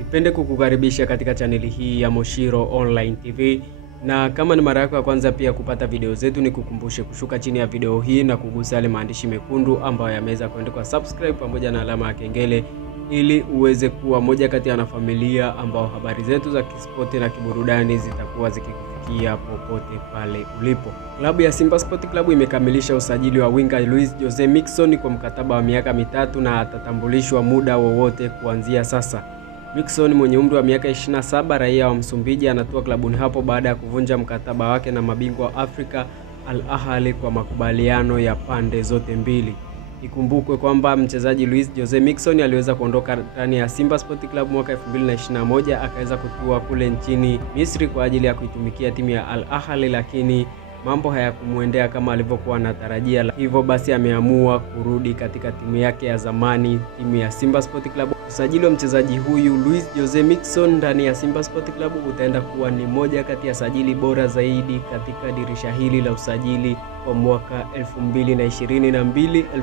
Nipende kukukaribisha katika chaneli hii ya Moshiro Online TV, na kama ni mara yako ya kwanza pia kupata video zetu, ni kukumbushe kushuka chini ya video hii na kugusa yale maandishi mekundu ambayo yameweza kuandikwa subscribe pamoja na alama ya kengele, ili uweze kuwa moja kati ya wanafamilia ambao habari zetu za kispoti na kiburudani zitakuwa zikikufikia popote pale ulipo. Klabu ya Simba Sport Club imekamilisha usajili wa winga Luis Jose Miquissone kwa mkataba wa miaka 3 na atatambulishwa muda wowote kuanzia sasa. Miquissone mwenye umri wa miaka 27, raia wa Msumbiji, anatua klabuni hapo baada ya kuvunja mkataba wake na mabingwa wa Afrika Al Ahly kwa makubaliano ya pande zote mbili. Ikumbukwe kwamba mchezaji Luis Jose Miquissone aliweza kuondoka ndani ya Simba Sport Club mwaka 2021, akaweza kutua kule nchini Misri kwa ajili ya kuitumikia timu ya Al Ahly, lakini mambo hayakumuendea kama alivyokuwa anatarajia. Hivyo basi ameamua kurudi katika timu yake ya zamani, timu ya Simba Sport Club. Usajili wa mchezaji huyu Luis Jose Miquissone ndani ya Simba Sport Club utaenda kuwa ni moja kati ya sajili bora zaidi katika dirisha hili la usajili kwa mwaka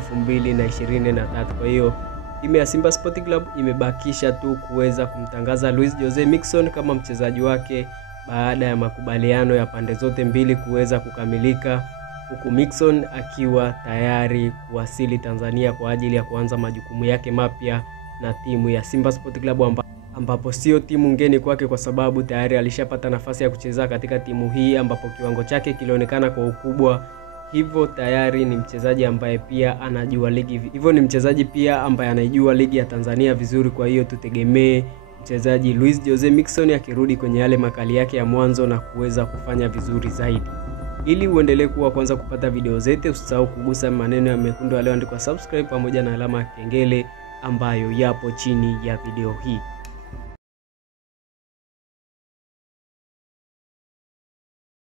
2022-2023. Kwa hiyo timu ya Simba Sport Club imebakisha tu kuweza kumtangaza Luis Jose Miquissone kama mchezaji wake baada ya makubaliano ya pande zote mbili kuweza kukamilika, huku Miquissone akiwa tayari kuwasili Tanzania kwa ajili ya kuanza majukumu yake mapya na timu ya Simba Sport Club, ambapo sio timu ngeni kwake kwa sababu tayari alishapata nafasi ya kucheza katika timu hii ambapo kiwango chake kilionekana kwa ukubwa. Hivyo tayari ni mchezaji ambaye pia anajua ligi, hivyo ni mchezaji pia ambaye anajua ligi ya Tanzania vizuri. Kwa hiyo tutegemee mchezaji Luis Jose Miquissone akirudi kwenye yale makali yake ya mwanzo na kuweza kufanya vizuri zaidi. Ili uendelee kuwa kwanza kupata video zetu, usisahau kugusa maneno ya mekundu yaliyoandikwa subscribe pamoja na alama ya kengele ambayo yapo chini ya video hii.